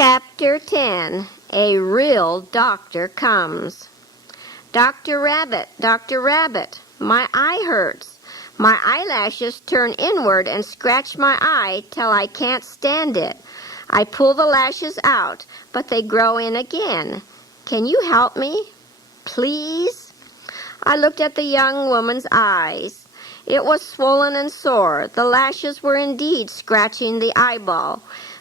Chapter 10. A Real Doctor Comes. Dr. Rabbit, my eye hurts. My eyelashes turn inward and scratch my eye till I can't stand it. I pull the lashes out, but they grow in again. Can you help me? Please? I looked at the young woman's eyes. It was swollen and sore. The lashes were indeed scratching the eyeball,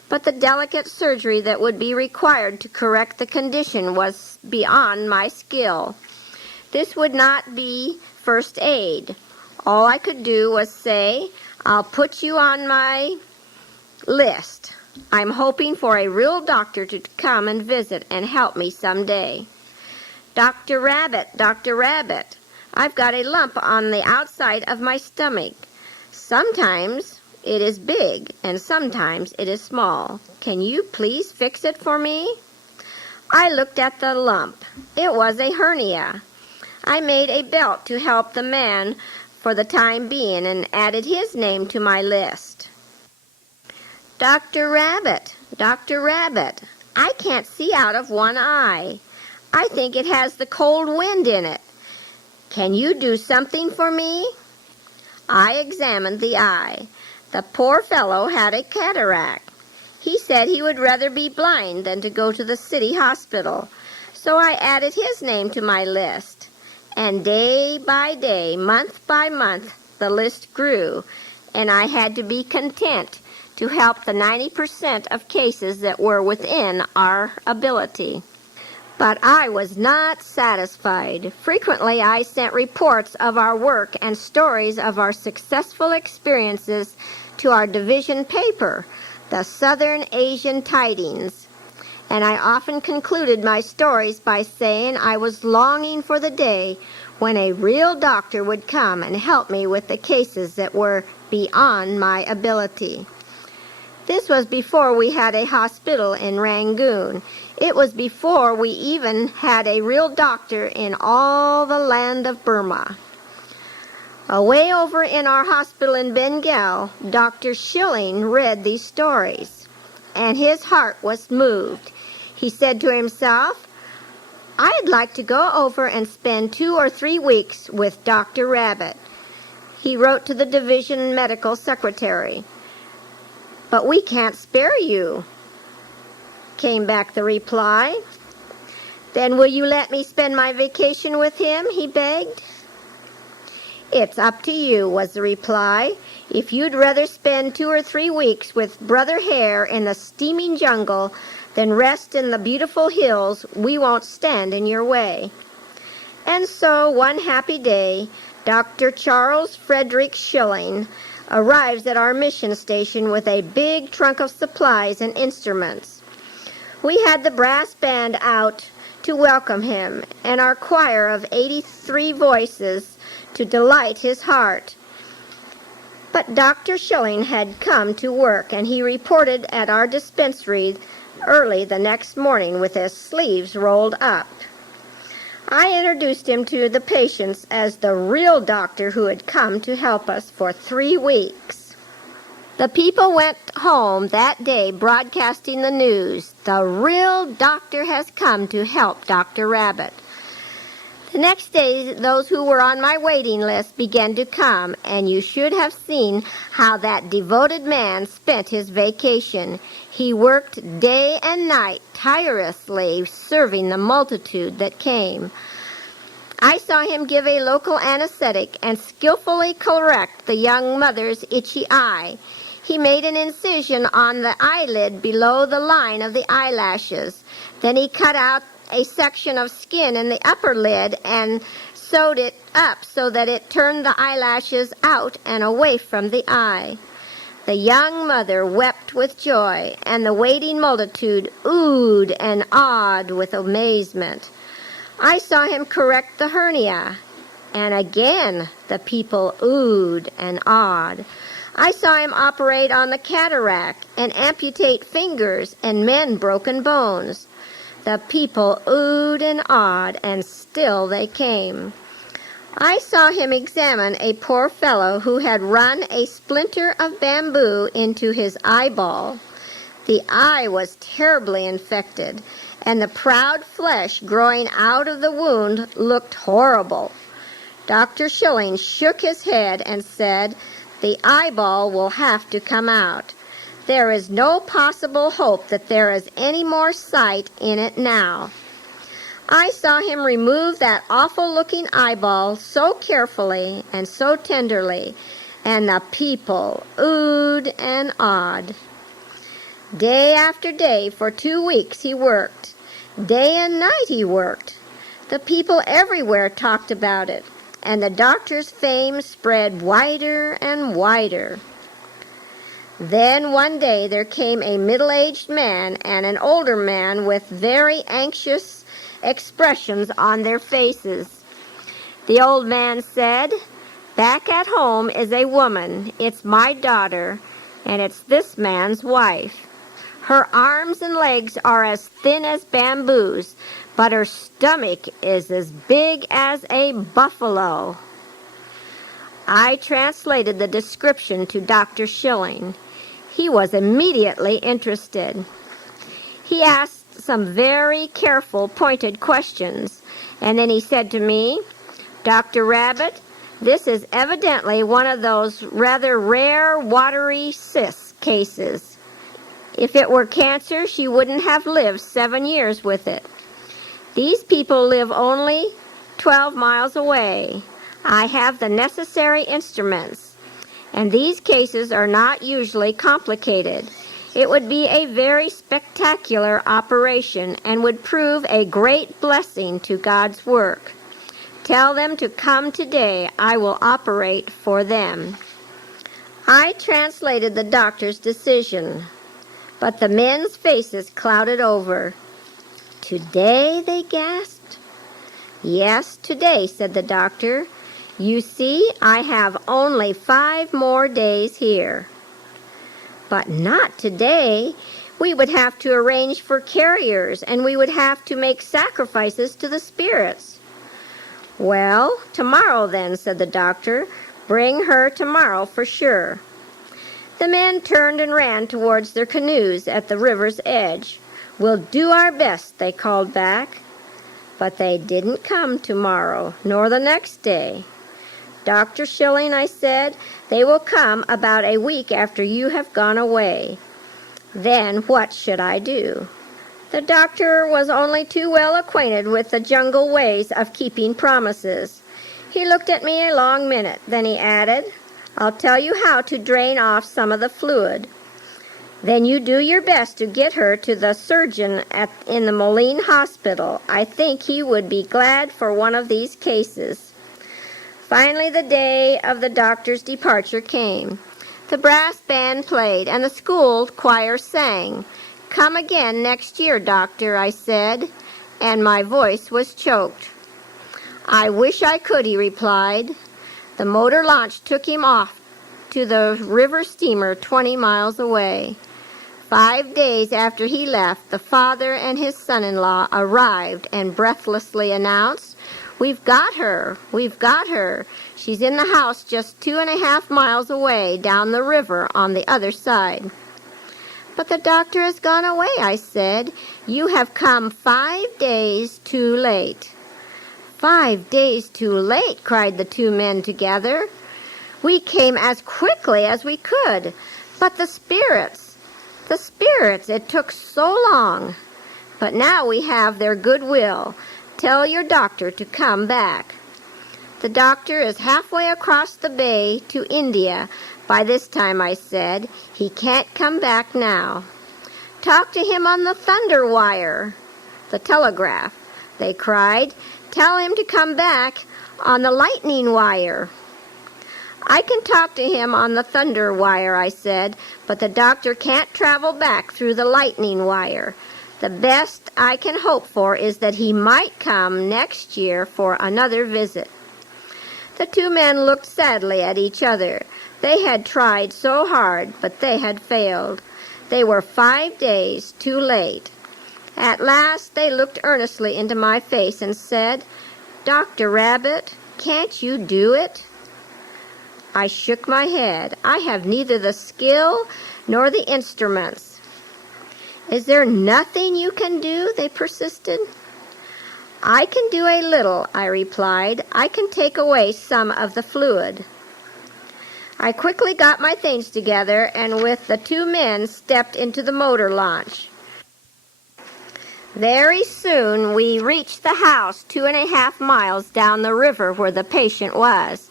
but the delicate surgery that would be required to correct the condition was beyond my skill. This would not be first aid. All I could do was say, "I'll put you on my list. I'm hoping for a real doctor to come and visit and help me someday." Dr. Rabbit, I've got a lump on the outside of my stomach. Sometimes it is big, and sometimes it is small. Can you please fix it for me? I looked at the lump. It was a hernia. I made a belt to help the man for the time being and added his name to my list. Dr. Rabbit, I can't see out of one eye. I think it has the cold wind in it. Can you do something for me? I examined the eye. The poor fellow had a cataract. He said he would rather be blind than to go to the city hospital, so I added his name to my list. And day by day, month by month, the list grew, and I had to be content to help the 90% of cases that were within our ability. But I was not satisfied. Frequently, I sent reports of our work and stories of our successful experiences to our division paper, the Southern Asian Tidings. And I often concluded my stories by saying I was longing for the day when a real doctor would come and help me with the cases that were beyond my ability. This was before we had a hospital in Rangoon. It was before we even had a real doctor in all the land of Burma. Away over in our hospital in Bengal, Dr. Schilling read these stories, and his heart was moved. He said to himself, "I'd like to go over and spend 2 or 3 weeks with Dr. Rabbit." He wrote to the division medical secretary. "But we can't spare you," came back the reply. "Then will you let me spend my vacation with him?" he begged. "It's up to you," was the reply. "If you'd rather spend 2 or 3 weeks with Brother Hare in the steaming jungle than rest in the beautiful hills, we won't stand in your way." And so one happy day, Dr. Charles Frederick Schilling arrives at our mission station with a big trunk of supplies and instruments. We had the brass band out to welcome him, and our choir of 83 voices to delight his heart. But Dr. Schilling had come to work, and he reported at our dispensary early the next morning with his sleeves rolled up. I introduced him to the patients as the real doctor who had come to help us for 3 weeks. The people went home that day broadcasting the news. The real doctor has come to help Dr. Rabbit. The next day, those who were on my waiting list began to come, and you should have seen how that devoted man spent his vacation. He worked day and night, tirelessly serving the multitude that came. I saw him give a local anesthetic and skillfully correct the young mother's itchy eye. He made an incision on the eyelid below the line of the eyelashes. Then he cut out a section of skin in the upper lid and sewed it up so that it turned the eyelashes out and away from the eye. The young mother wept with joy, and the waiting multitude oohed and awed with amazement. I saw him correct the hernia, and again the people oohed and awed. I saw him operate on the cataract and amputate fingers and mend broken bones. The people oohed and awed, and still they came. I saw him examine a poor fellow who had run a splinter of bamboo into his eyeball. The eye was terribly infected, and the proud flesh growing out of the wound looked horrible. Dr. Schilling shook his head and said, "The eyeball will have to come out. There is no possible hope that there is any more sight in it now." I saw him remove that awful-looking eyeball so carefully and so tenderly, and the people oohed and awed. Day after day for 2 weeks he worked. Day and night he worked. The people everywhere talked about it, and the doctor's fame spread wider and wider. Then one day there came a middle-aged man and an older man with very anxious expressions on their faces. The old man said, "Back at home is a woman. It's my daughter, and it's this man's wife. Her arms and legs are as thin as bamboos, but her stomach is as big as a buffalo." I translated the description to Dr. Schilling. He was immediately interested. He asked some very careful, pointed questions, and then he said to me, "Dr. Rabbit, this is evidently one of those rather rare watery cyst cases. If it were cancer, she wouldn't have lived 7 years with it. These people live only 12 miles away. I have the necessary instruments, and these cases are not usually complicated. It would be a very spectacular operation and would prove a great blessing to God's work. Tell them to come today. I will operate for them." I translated the doctor's decision, but the men's faces clouded over. "Today?" they gasped. "Yes, today," said the doctor. "You see, I have only 5 more days here." "But not today. We would have to arrange for carriers, and we would have to make sacrifices to the spirits." "Well, tomorrow then," said the doctor. "Bring her tomorrow for sure." The men turned and ran towards their canoes at the river's edge. "We'll do our best," they called back. But they didn't come tomorrow, nor the next day. "Dr. Schilling," I said, "they will come about a week after you have gone away. Then what should I do?" The doctor was only too well acquainted with the jungle ways of keeping promises. He looked at me a long minute. Then he added, "I'll tell you how to drain off some of the fluid. Then you do your best to get her to the surgeon in the Moline Hospital. I think he would be glad for one of these cases." Finally, the day of the doctor's departure came. The brass band played, and the school choir sang. "Come again next year, doctor," I said, and my voice was choked. "I wish I could," he replied. The motor launch took him off to the river steamer 20 miles away. 5 days after he left, the father and his son-in-law arrived and breathlessly announced, "We've got her! We've got her! She's in the house just 2.5 miles away down the river on the other side." "But the doctor has gone away," I said. "You have come 5 days too late." "5 days too late!" cried the 2 men together. "We came as quickly as we could. But the spirits, it took so long. But now we have their good will. Tell your doctor to come back." "The doctor is halfway across the bay to India by this time," I said. "He can't come back now." "Talk to him on the thunder wire," the telegraph, they cried. "Tell him to come back on the lightning wire." "I can talk to him on the thunder wire," I said, "but the doctor can't travel back through the lightning wire. The best I can hope for is that he might come next year for another visit." The 2 men looked sadly at each other. They had tried so hard, but they had failed. They were 5 days too late. At last they looked earnestly into my face and said, "Dr. Rabbit, can't you do it?" I shook my head. "I have neither the skill nor the instruments." "Is there nothing you can do?" they persisted. "I can do a little," I replied. "I can take away some of the fluid." I quickly got my things together and with the two men stepped into the motor launch. Very soon we reached the house 2.5 miles down the river where the patient was.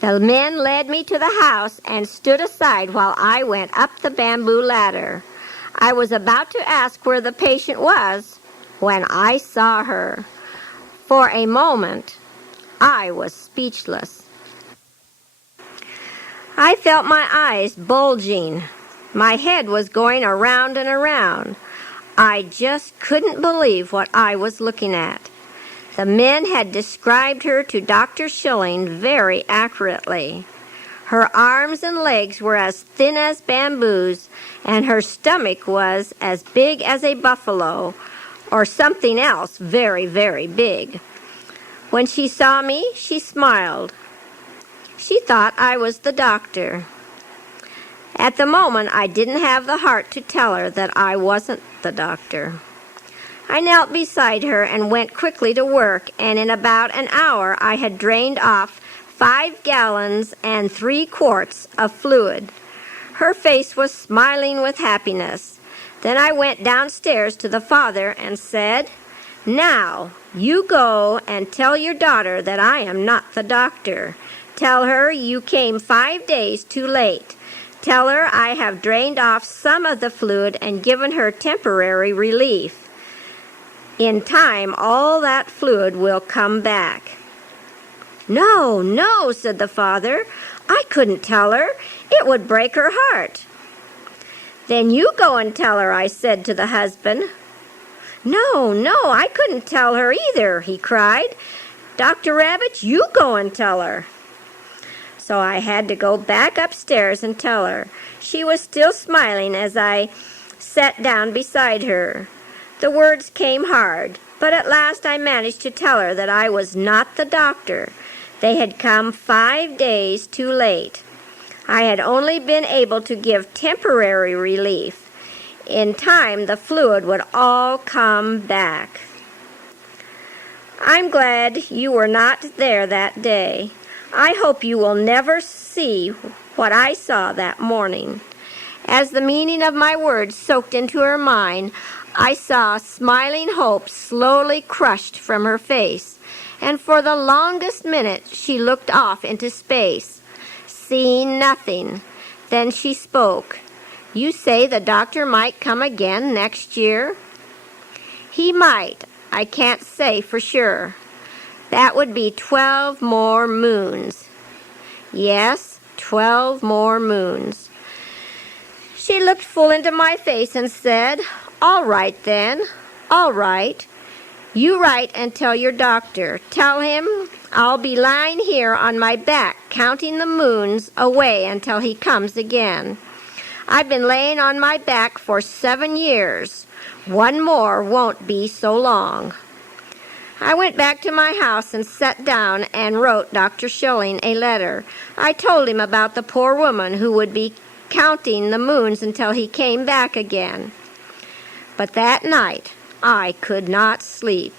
The men led me to the house and stood aside while I went up the bamboo ladder. I was about to ask where the patient was when I saw her. For a moment, I was speechless. I felt my eyes bulging. My head was going around and around. I just couldn't believe what I was looking at. The men had described her to Dr. Schilling very accurately. Her arms and legs were as thin as bamboos, and her stomach was as big as a buffalo, or something else very, very big. When she saw me, she smiled. She thought I was the doctor. At the moment, I didn't have the heart to tell her that I wasn't the doctor. I knelt beside her and went quickly to work, and in about an hour I had drained off 5 gallons and 3 quarts of fluid. Her face was smiling with happiness. Then I went downstairs to the father and said, "Now, you go and tell your daughter that I am not the doctor. Tell her you came 5 days too late. Tell her I have drained off some of the fluid and given her temporary relief. In time, all that fluid will come back." "No, no," said the father. "I couldn't tell her. It would break her heart." "Then you go and tell her," I said to the husband. "No, no, I couldn't tell her either," he cried. "Dr. Rabbit, you go and tell her." So I had to go back upstairs and tell her. She was still smiling as I sat down beside her. The words came hard, but at last I managed to tell her that I was not the doctor. They had come 5 days too late. I had only been able to give temporary relief. In time, the fluid would all come back. I'm glad you were not there that day. I hope you will never see what I saw that morning. As the meaning of my words soaked into her mind, I saw smiling hope slowly crushed from her face, and for the longest minute she looked off into space, seeing nothing. Then she spoke. "You say the doctor might come again next year?" "He might. I can't say for sure. That would be 12 more moons. Yes, 12 more moons." She looked full into my face and said, "All right then, all right. You write and tell your doctor. Tell him I'll be lying here on my back counting the moons away until he comes again. I've been laying on my back for 7 years. One more won't be so long." I went back to my house and sat down and wrote Dr. Schilling a letter. I told him about the poor woman who would be counting the moons until he came back again. But that night, I could not sleep.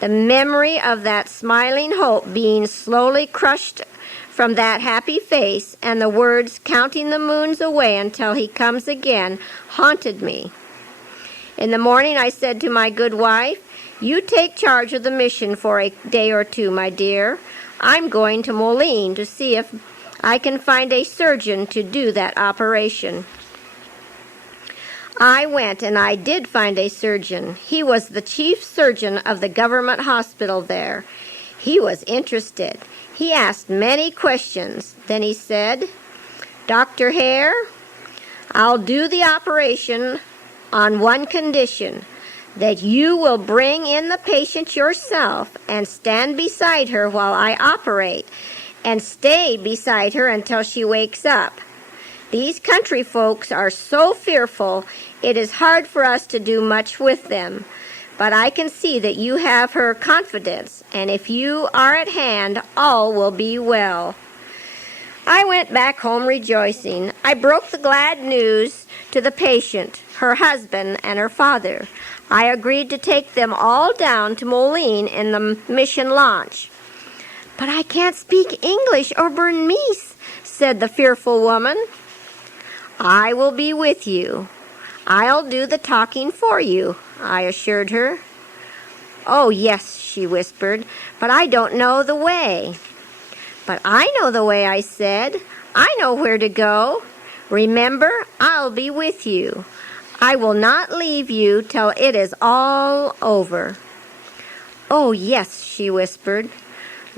The memory of that smiling hope being slowly crushed from that happy face and the words counting the moons away until he comes again haunted me. In the morning I said to my good wife, "You take charge of the mission for a day or two, my dear. I'm going to Moline to see if I can find a surgeon to do that operation." I went, and I did find a surgeon. He was the chief surgeon of the government hospital there. He was interested. He asked many questions. Then he said, "Dr. Hare, I'll do the operation on one condition, that you will bring in the patient yourself and stand beside her while I operate, and stay beside her until she wakes up. These country folks are so fearful, it is hard for us to do much with them. But I can see that you have her confidence, and if you are at hand, all will be well." I went back home rejoicing. I broke the glad news to the patient. her husband, and her father. I agreed to take them all down to Moline in the mission launch. "But I can't speak English or Burmese," said the fearful woman. "I will be with you. I'll do the talking for you," I assured her. "Oh, yes," she whispered, "but I don't know the way." "But I know the way," I said. "I know where to go. Remember, I'll be with you. I will not leave you till it is all over." "Oh, yes," she whispered.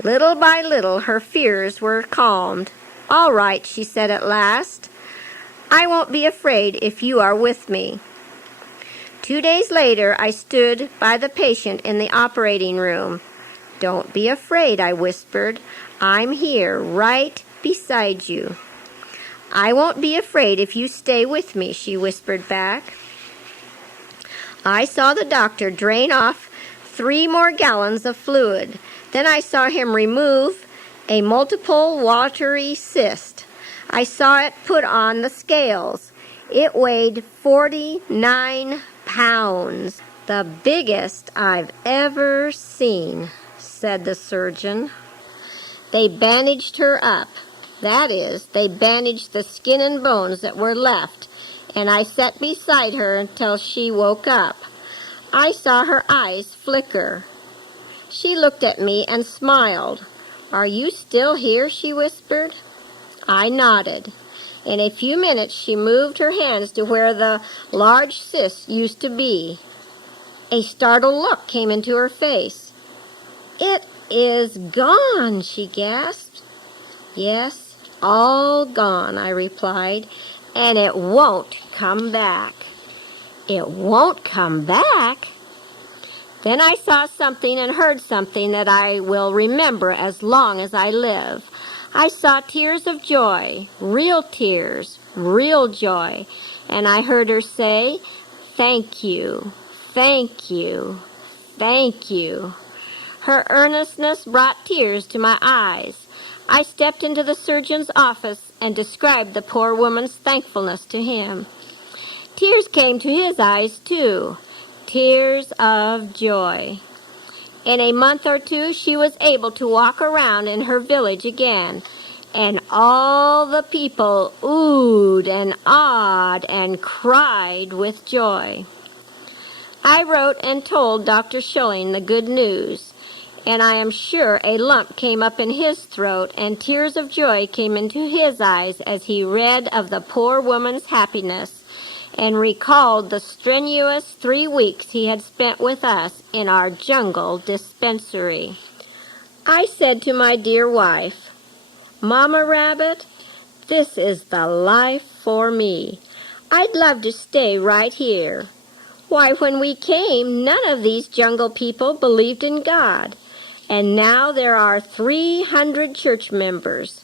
Little by little, her fears were calmed. "All right," she said at last. "I won't be afraid if you are with me." 2 days later, I stood by the patient in the operating room. "Don't be afraid," I whispered. "I'm here, right beside you." "I won't be afraid if you stay with me," she whispered back. I saw the doctor drain off 3 more gallons of fluid. Then I saw him remove a multiple watery cyst. I saw it put on the scales. It weighed 49 pounds. "The biggest I've ever seen," said the surgeon. They bandaged her up. That is, they bandaged the skin and bones that were left, and I sat beside her until she woke up. I saw her eyes flicker. She looked at me and smiled. "Are you still here?" she whispered. I nodded. In a few minutes she moved her hands to where the large cyst used to be. A startled look came into her face. "It is gone," she gasped. "Yes, all gone," I replied, "and it won't come back." "It won't come back?" Then I saw something and heard something that I will remember as long as I live. I saw tears of joy, real tears, real joy, and I heard her say, "Thank you, thank you, thank you." Her earnestness brought tears to my eyes. I stepped into the surgeon's office and described the poor woman's thankfulness to him. Tears came to his eyes, too. Tears of joy. In a month or 2, she was able to walk around in her village again, and all the people oohed and awed and cried with joy. I wrote and told Dr. Schilling the good news, and I am sure a lump came up in his throat and tears of joy came into his eyes as he read of the poor woman's happiness and recalled the strenuous 3 weeks he had spent with us in our jungle dispensary. I said to my dear wife, "Mama Rabbit, this is the life for me. I'd love to stay right here. Why, when we came, none of these jungle people believed in God, and now there are 300 church members.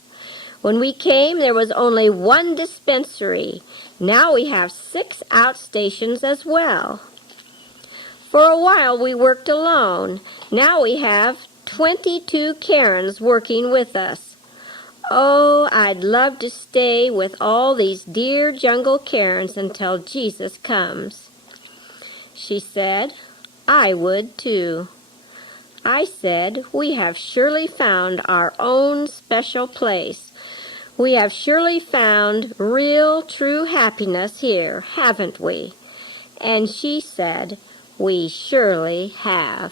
When we came, there was only 1 dispensary. Now we have 6 outstations as well. For a while we worked alone. Now we have 22 Karens working with us. Oh, I'd love to stay with all these dear jungle Karens until Jesus comes." She said, "I would too." I said, "We have surely found our own special place. We have surely found real, true happiness here, haven't we?" And she said, "We surely have."